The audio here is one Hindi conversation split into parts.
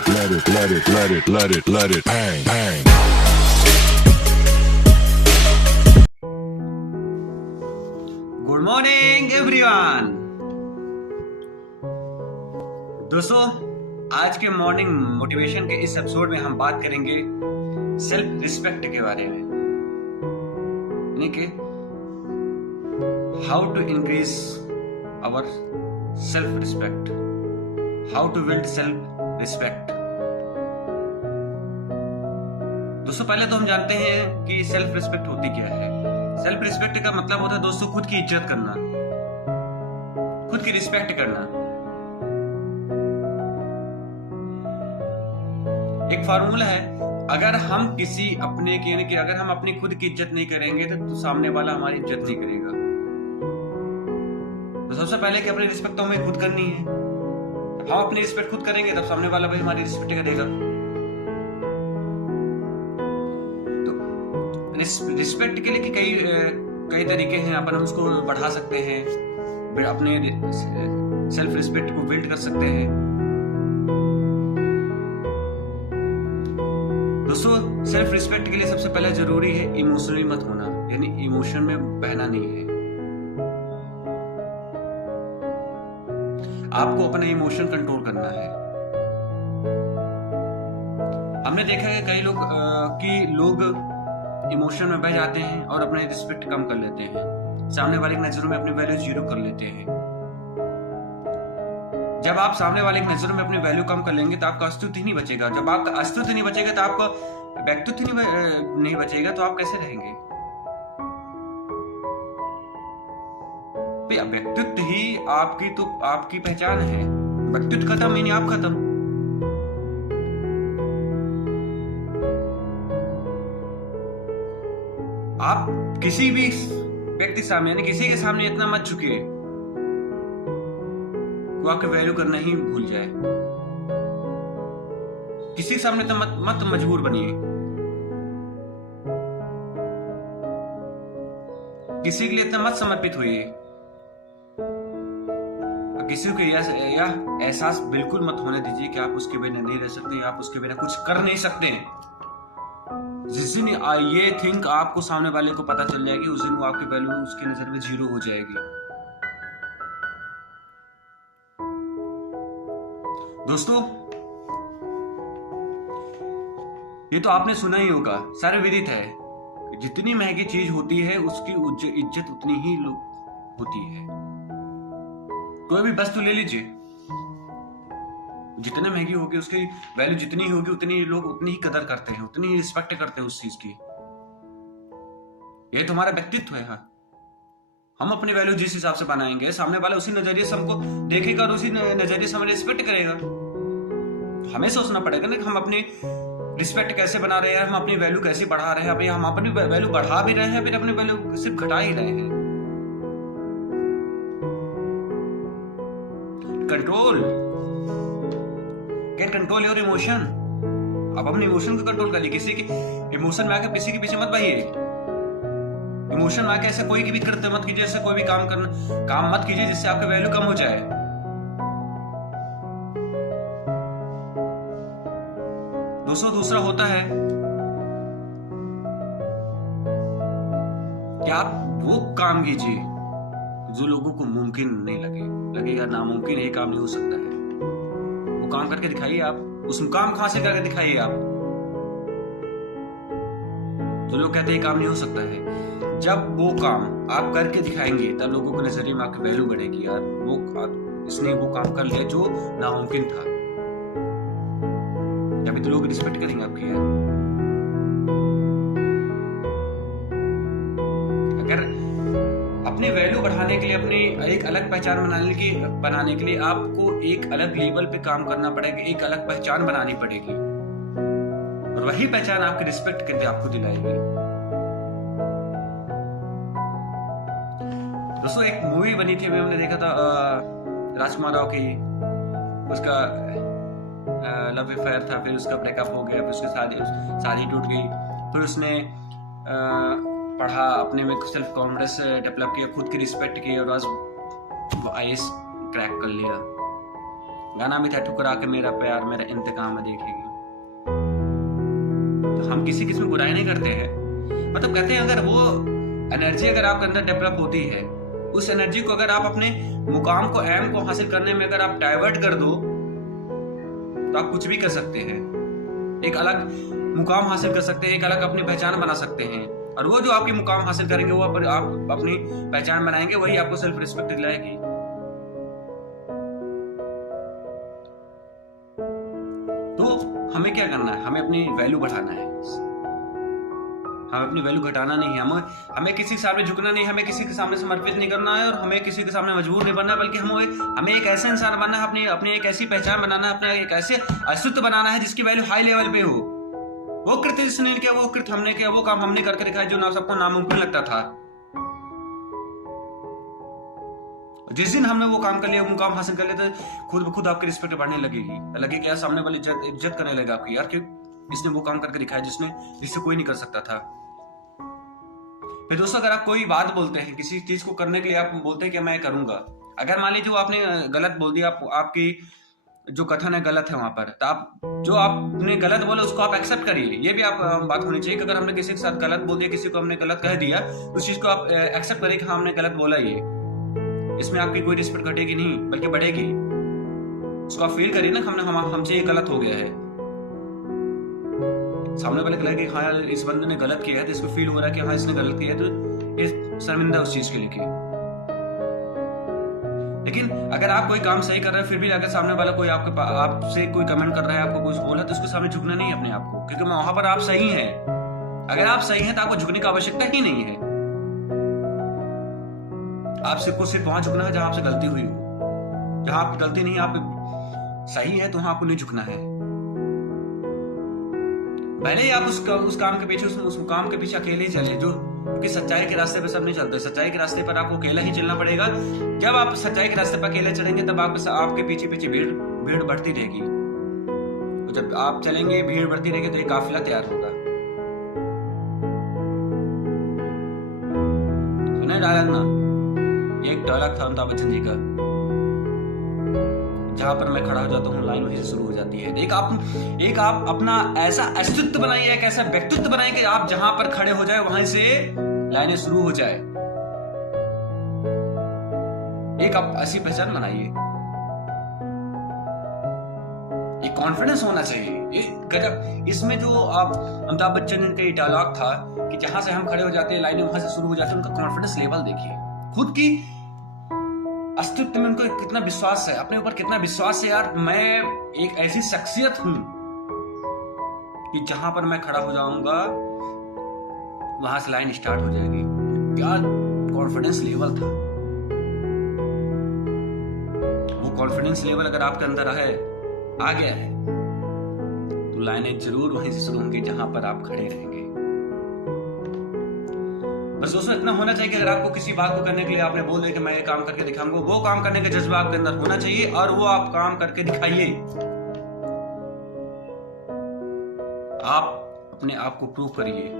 let it bang, bang. Good morning everyone. दोस्तों, आज के मॉर्निंग मोटिवेशन के इस एपिसोड में हम बात करेंगे सेल्फ रिस्पेक्ट के बारे में, यानी कि how to increase our self respect, how to build self respect. दोस्तों, पहले तो हम जानते हैं कि सेल्फ रिस्पेक्ट होती क्या है। सेल्फ रिस्पेक्ट का मतलब होता है दोस्तों खुद की इज्जत करना, खुद की रिस्पेक्ट करना। एक फार्मूला है, अगर हम किसी अपने की, यानी कि अगर हम अपनी खुद की इज्जत नहीं करेंगे तो सामने वाला हमारी इज्जत नहीं करेगा। तो सबसे पहले कि अपनी रिस्पेक्ट तो हमें खुद करनी है। हम अपनी रिस्पेक्ट खुद करेंगे तब सामने वाला भी हमारी रिस्पेक्ट करेगा। रिस्पेक्ट के लिए कि कई तरीके हैं, अपन उसको बढ़ा सकते हैं, अपने सेल्फ रिस्पेक्ट को बिल्ड कर सकते हैं। दोस्तों, सेल्फ रिस्पेक्ट के लिए सबसे पहले जरूरी है इमोशनली मत होना, यानी इमोशन में बहना नहीं है। आपको अपना इमोशन कंट्रोल करना है। हमने देखा है कई लोग इमोशन में बह जाते हैं और अपने रिस्पेक्ट कम कर लेते हैं, सामने वाले की नजरों में अपनी वैल्यू जीरो कर लेते हैं। जब आप सामने वाले की नजरों में अपनी वैल्यू कम कर लेंगे तो आपका अस्तित्व ही नहीं बचेगा। जब आपका अस्तित्व नहीं बचेगा तो आपका व्यक्तित्व नहीं बचेगा, तो आप कैसे रहेंगे? व्यक्तित्व ही आपकी पहचान है। व्यक्तित्व खत्म यानी आप खत्म। आप किसी भी व्यक्ति सामने, यानी किसी के सामने इतना मत झुकिए वो आपकी वैल्यू करना ही भूल जाए। किसी के सामने तो मत मजबूर बनिए। किसी के लिए इतना मत समर्पित होइए। किसी को यह एहसास बिल्कुल मत होने दीजिए कि आप उसके बिना नहीं रह सकते, आप उसके बिना कुछ कर नहीं सकते। जिस दिन ये थिंक आपको सामने वाले को पता चल जाएगी, उस दिन वो आपकी वैल्यू उसकी नजर में जीरो हो जाएगी। दोस्तों, ये तो आपने सुना ही होगा, सर्वविदित है, जितनी महंगी चीज होती है उसकी इज्जत उतनी ही होती है। कोई भी वस्तु ले लीजिए, जितनी महंगी होगी उसकी वैल्यू जितनी होगी उतनी लोग उतनी ही कदर करते हैं, उतनी ही रिस्पेक्ट करते हैं उस चीज की। ये तुम्हारा व्यक्तित्व है। हाँ, हम अपनी वैल्यू जिस हिसाब से बनाएंगे, सामने वाला उसी नजरिए से हमको देखेगा और उसी नजरिए से हमें रिस्पेक्ट करेगा। हमें सोचना पड़ेगा ना कि हम अपनी रिस्पेक्ट कैसे बना रहे हैं, हम अपनी वैल्यू कैसे बढ़ा रहे हैं। अभी हम अपनी वैल्यू बढ़ा भी रहे हैं, फिर अपनी वैल्यू सिर्फ घटा ही रहे हैं। Can control your emotion. अब अपने इमोशन को कंट्रोल करिए। किसी की इमोशन में आकर किसी के पीछे मत भाइए। इमोशन में आकर ऐसे कोई की भी कृत्य मत कीजिए, ऐसे कोई भी काम मत कीजिए जिससे आपकी वैल्यू कम हो जाए। दोस्तों, दूसरा होता है कि आप वो काम कीजिए जो लोगों को मुमकिन नहीं लगेगा नामुमकिन, ये काम नहीं हो सकता है। वो काम करके दिखाइए। आप उस मुकाम को हासिल करके दिखाइए। आप तो लोग कहते हैं ये काम नहीं हो सकता है। जब वो काम आप करके दिखाएंगे तब लोगों के नजरिए में आपकी वैल्यू बढ़ेगी। यार इसने वो काम कर लिया जो नामुमकिन था, तभी तो लोग रिस्पेक्ट करेंगे आपकी। यार अगर अपनी वैल्यू बढ़ाने के लिए, अपनी एक अलग पहचान बनाने के लिए आपको एक अलग लेवल पे काम करना पड़ेगा, एक अलग पहचान बनानी पड़ेगी, और वही पहचान आपकी रिस्पेक्ट के लिए आपको दिलाएगी। दोस्तों, एक मूवी बनी थी, हमने देखा था राजकुमार राव की। उसका लव अफेयर था, फिर उसका ब्रेकअप हो गया, फिर उसकी शादी टूट गई, फिर उसने पढ़ा, अपने में सेल्फ कॉन्फिडेंस डेवलप किया, खुद की रिस्पेक्ट की, और आज वो IAS क्रैक कर लिया। गाना भी था ठुकरा के मेरा प्यार मेरा इंतकाम देखेगी। तो हम किसी में बुराई नहीं करते हैं, मतलब कहते हैं अगर वो एनर्जी अगर आपके अंदर डेवलप होती है, उस एनर्जी को अगर आप अपने मुकाम को एम को हासिल करने में अगर आप डाइवर्ट कर दो तो आप कुछ भी कर सकते हैं, एक अलग मुकाम हासिल कर सकते हैं, एक अलग अपनी पहचान बना सकते हैं। और वो जो आपकी मुकाम हासिल करेंगे वो आप अपनी पहचान बनाएंगे, वही आपको सेल्फ रिस्पेक्ट दिलाएगी। तो हमें क्या करना है, हमें अपनी वैल्यू बढ़ाना है, हमें अपनी वैल्यू घटाना नहीं है। हमें किसी के सामने झुकना नहीं, हमें किसी के सामने समर्पित नहीं करना है, और हमें किसी के सामने मजबूर नहीं बनना है, बल्कि हमें एक ऐसा इंसान बनना है, अपनी एक ऐसी पहचान बनाना है, अपना एक ऐसे अस्तित्व बनाना है जिसकी वैल्यू हाई लेवल पे हो। वो कृत्य जिसने किया, वो कृत्य हमने किया, वो काम हमने करके दिखाया जो ना सबको नामुमकिन लगता था। जिस दिन हमने वो काम कर लिया, मुकाम हासिल कर लिया, तो खुद ब खुद आपकी रिस्पेक्ट बढ़ने लगेगी यार, सामने वाली इज्जत करने लगेगा आपकी, यार कि इसने वो काम करके दिखाया जिससे कोई नहीं कर सकता था। फिर दोस्तों, अगर आप कोई बात बोलते हैं, किसी चीज को करने के लिए आप बोलते हैं कि मैं करूंगा, अगर मान लीजिए वो आपने गलत बोल दिया, आपकी जो कथन है गलत है वहां पर, तो आप जो आपने गलत बोला उसको आप एक्सेप्ट करिए। ये भी आप बात होनी चाहिए कि अगर हमने किसी के साथ गलत बोल दिया, किसी को हमने गलत कह दिया, उस चीज को आप एक्सेप्ट करें कि हाँ हमने गलत बोला, ये इसमें आपकी कोई रिस्पेक्ट घटेगी नहीं बल्कि बढ़ेगी। उसको आप फील करिए ना, हमसे ये गलत हो गया है, सामने वाले को लगे हाँ यार इस बंदे ने गलत किया है, तो इसको फील हो रहा है कि हाँ इसने गलत किया है, तो ये शर्मिंदा उस चीज के लिए। लेकिन अगर आप कोई काम सही कर रहे हैं, फिर भी अगर सामने वाला कोई आपसे कोई कमेंट कर रहा है, आपको कुछ बोला, तो उसके सामने झुकना नहीं अपने आप को, क्योंकि वहां पर आप सही हैं। अगर आप सही हैं तो आपको झुकने की आवश्यकता ही नहीं है। आपको सिर्फ वहां झुकना है जहां आपसे गलती हुई हो। जहां आपकी गलती नहीं, आप सही है, तो वहां आपको नहीं झुकना है। भले ही आप उस काम के पीछे, उस मुकाम के पीछे अकेले ही चले, क्योंकि सच्चाई के रास्ते पे सब नहीं चलते। सच्चाई के रास्ते पर आपको अकेला ही चलना पड़ेगा। जब आप सच्चाई के रास्ते पर अकेले चलेंगे, तब आपके पीछे पीछे भीड़ बढ़ती रहेगी। जब आप चलेंगे, भीड़ बढ़ती रहेगी, तो एक काफिला तैयार होगा। सुना डायलॉग ना, ये एक डायलॉग था अमिताभ बच्चन जी का, जहां पर मैं खड़ा हो जाता हूँ लाइन वहीं से शुरू हो जाती है। एक आप अपना ऐसा अस्तित्व बनाइए, एक ऐसा व्यक्तित्व बनाइए कि आप जहां पर खड़े हो जाए वहीं से लाइनें शुरू हो जाए। एक आप ऐसी पहचान बनाइए, एक कॉन्फिडेंस होना चाहिए। गजब, इसमें जो आप अमिताभ बच्चन का डायलॉग था कि जहां से हम खड़े हो जाते हैं लाइनें वहां से शुरू हो जाती है, उनका कॉन्फिडेंस लेवल देखिए, खुद की अस्तित्व में उनको कितना विश्वास है, अपने ऊपर कितना विश्वास है। यार मैं एक ऐसी शख्सियत हूं कि जहां पर मैं खड़ा हो जाऊंगा वहां से लाइन स्टार्ट हो जाएगी। क्या कॉन्फिडेंस लेवल था। वो कॉन्फिडेंस लेवल अगर आपके अंदर आ गया है, तो लाइनें जरूर वहीं से शुरू होंगी जहां पर आप खड़े रहेंगे। बस दोस्तों इतना होना चाहिए कि अगर आपको किसी बात को करने के लिए आपने बोल दिया कि मैं ये काम करके दिखाऊंगा, वो काम करने का जज्बा आपके अंदर होना चाहिए, और वो आप काम करके दिखाइए। आप अपने आप को प्रूव करिए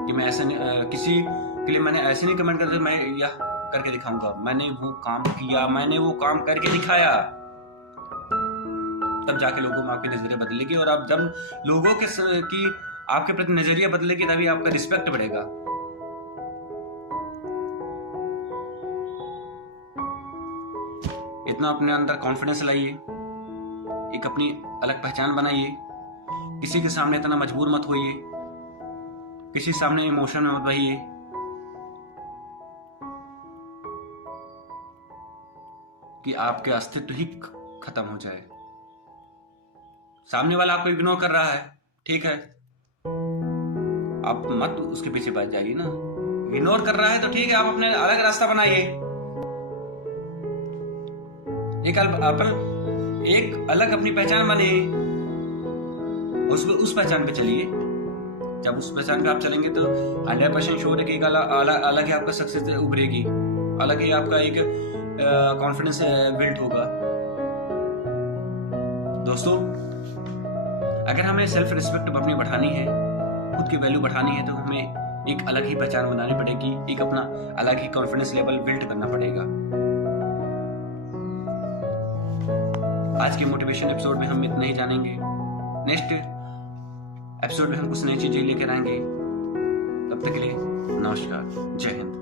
कि मैं ऐसे किसी के लिए मैंने ऐसे नहीं कमेंट करते, मैं यह करके दिखाऊंगा, मैंने वो काम किया, मैंने वो काम करके दिखाया। तब जाके लोगों में आपकी नजरिया बदलेगी, और आप जब लोगों की आपके प्रति नजरिया बदलेगी, तभी आपका रिस्पेक्ट बढ़ेगा। इतना अपने अंदर कॉन्फिडेंस लाइए, एक अपनी अलग पहचान बनाइए। किसी के सामने इतना मजबूर मत होइए, किसी सामने इमोशन में मत बहिए। कि आपके अस्तित्व ही खत्म हो जाए। सामने वाला आपको इग्नोर कर रहा है, ठीक है, आप मत उसके पीछे बच जाइए ना। इग्नोर कर रहा है तो ठीक है, आप अपने अलग रास्ता बनाइए, एक अलग अपनी पहचान बनिए, उस पहचान पे चलिए। जब उस पहचान पे आप चलेंगे तो 100% श्योर है कि एक अलग ही आपका सक्सेस उभरेगी, अलग ही आपका एक कॉन्फिडेंस बिल्ड होगा। दोस्तों, अगर हमें सेल्फ रिस्पेक्ट अपनी बढ़ानी है, खुद की वैल्यू बढ़ानी है, तो हमें एक अलग ही पहचान बनानी पड़ेगी, एक अपना अलग ही कॉन्फिडेंस लेवल बिल्ड करना पड़ेगा। आज के मोटिवेशन एपिसोड में हम इतना ही जानेंगे। नेक्स्ट एपिसोड में हम कुछ नई चीजें लेकर आएंगे। तब तक के लिए नमस्कार, जय हिंद।